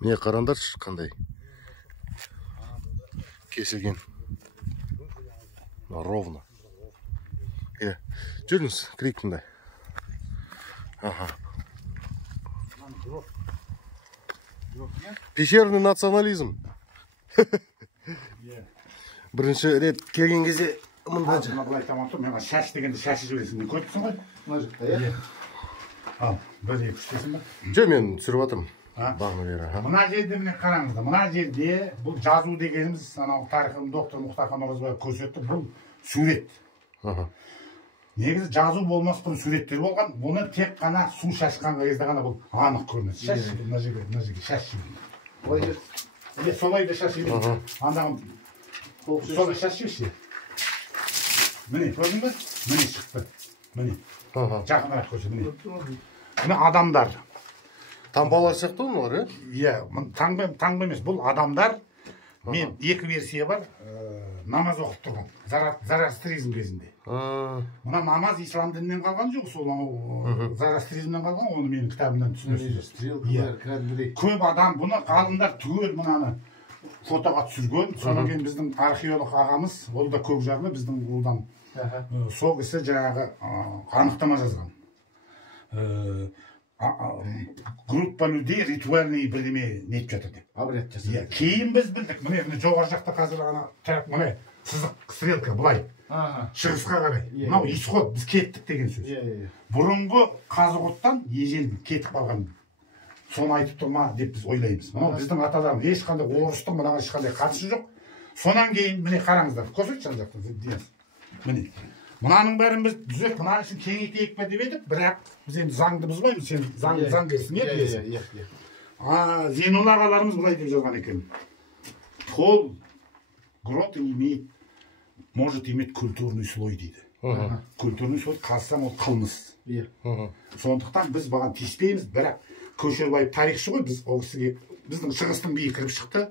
Міне қараңдаршы қандай кесілген. Ровно. Жүріңіз, кірейік мындай. Пещерный национализм. Бірінші рет келген кезде мындай. Былай тамам тұр, мен шаш дегенде шашы жібересің. Көріпсің ғой? Мына жақта, иә. Ал, бір екі үштесің ба? Жоқ, мен түсіріп атырмын. Бағына бері. Мына жерде міне қараңыздар. Мына жерде бұл жазу дегеніміз, анау тарихын доктор Мұхтархан Оразбаев көрсетті, бұл сурет. Негізі жазу болмас бұрын суреттер болған. Бұны тек қана су шашқанға кезде ғана бұл анық көрінеді. Шаш мына жерге шаш жібереді. Солай да шаш жібереді. Андағын солай шаш жіберші. Міне, көрдің бе? Міне шықты. Міне. Жақынырақ көрші, міне. Міне адамдар. Таңбалар сияқты олар, Иә, таңба емес. Бұл адамдар, мен екі версия бар, намаз оқып тұрған. Зарастризм кезінде. Мұна намаз ислам дінінен қалған жоқ, сол зарастризмнен қалған, оны менің кітабымнан түсінесіз. Көп адам, бұны ғалымдар түгел мұнаны фотоға түсірген. Содан кейін біздің археолог ағамыз, ол да көк жарлы, біздің ұлдан. Сол кісі жаңағы анықтама жазған. Группа людей ритуальный бірдеме нетіп жатыр деп. Обряд жасайды. Кейін біз білдік. Міне жоғары жақта қазір міне сызық стрелка былай. Шығысқа қарай. Мынау исход, біз кеттік деген сөз. Бұрынғы Қазығұрттан ежелгі кетіп қалған. Соны айтып тұр ма деп біз ойлаймыз. Мынау біздің аталарымыз ешқандай орыстың мынаған ешқандай қатысы жоқ. Сонан кейін міне қараңыздар. Көрсетші жан жақта. Міне. Мұнаның бәрін біз түзеп, мұнан үшін кеңейтейік пе деп едік, бірақ біз енді заңды бұзбаймыз, сен заң берсің, Зейнолла ағаларымыз былай деп жазған екен. Пол грот может иметь культурный слой дейді. Культурный слой қазсаң ол қылмыс. Сондықтан біз баған тиіспейміз, бірақ Көшербаев тарихшы ғой, біз ол кісіге, біздің шығыстың биі кіріп шықты,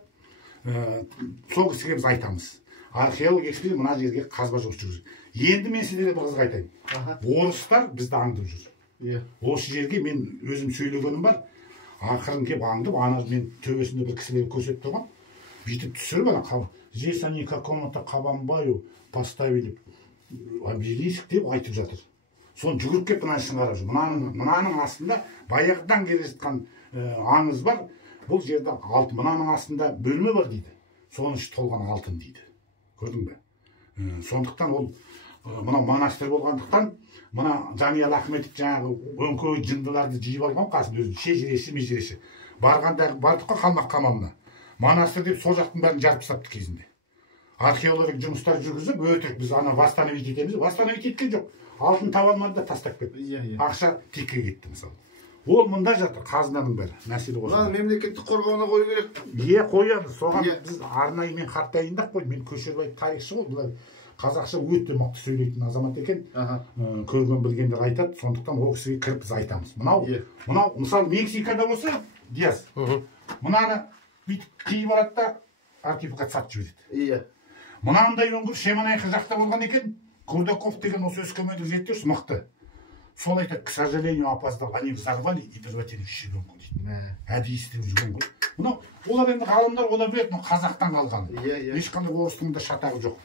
сол кісіге біз айтамыз. Археолог эксперт мына жерге қазба жұмыс жүргізеді. Енді мен сіздерге бір қызық айтайын. Орыстар бізді аңдып жүр. Осы жерге мен өзім сөйлегенім бар. Ақырын келіп аңдып, ана мен төбесінде бір кісілерді көрсетіп тұрған. Бүйтіп түсіріп ана здесь они какому-то Қабанбаю поставили обелиск деп айтып жатыр. Соны жүгіріп келіп мына ішін қарап жүр. Мынаның астында баяғыдан келе жатқан аңыз бар. Бұл жерде алтын. Мынаның астында бөлме бар дейді. Соның іші толған алтын дейді. Көрдің бе? Сондықтан ол мынау монастырь болғандықтан, мына Жаниял Ахметов жаңағы өңкөй жындыларды жиып алған қасында өзін шежіреші, межіреші. Бардық қой қалмақ қамалына. Монастырь деп сол жақтың бәрін жарып тастапты кезінде. Археологик жұмыстар жүргізіп, өтірік біз ана восстановить етеміз. Восстановить еткен жоқ. Алтын таба алмады да тастап кетті. Ақша текке кетті мысалы. Ол мұнда жатыр, қазынаның бәрі. Мәселе осы. Мемлекеттік қорғауына қою керек. Қояды. Соған біз арнайы мен хат дайындап қойдым. Мен Көшербаев тарихшы ғой, бұлар қазақша өте мықты сөйлейтін азамат екен. Көрген білгендер айтады. Сондықтан ол кісіге кіріп біз айтамыз. Мынау мысалы Мексикада болса, Диас. Мынаны бүйтіп қиып алады да архивқа сатып жібереді. Мынандай өңгір Шемонайха жақта болған екен. Курдаков деген осы өскемендік зерттеуші мықты. Сол айтады, к сожалению, опоздал. Они взорвали и превратили в щебенку дейді. Әдейі істеп жүрген ғой. Мынау олар енді ғалымдар олар біледі, қазақтан қалған. Ешқандай орыстың да шатағы жоқ.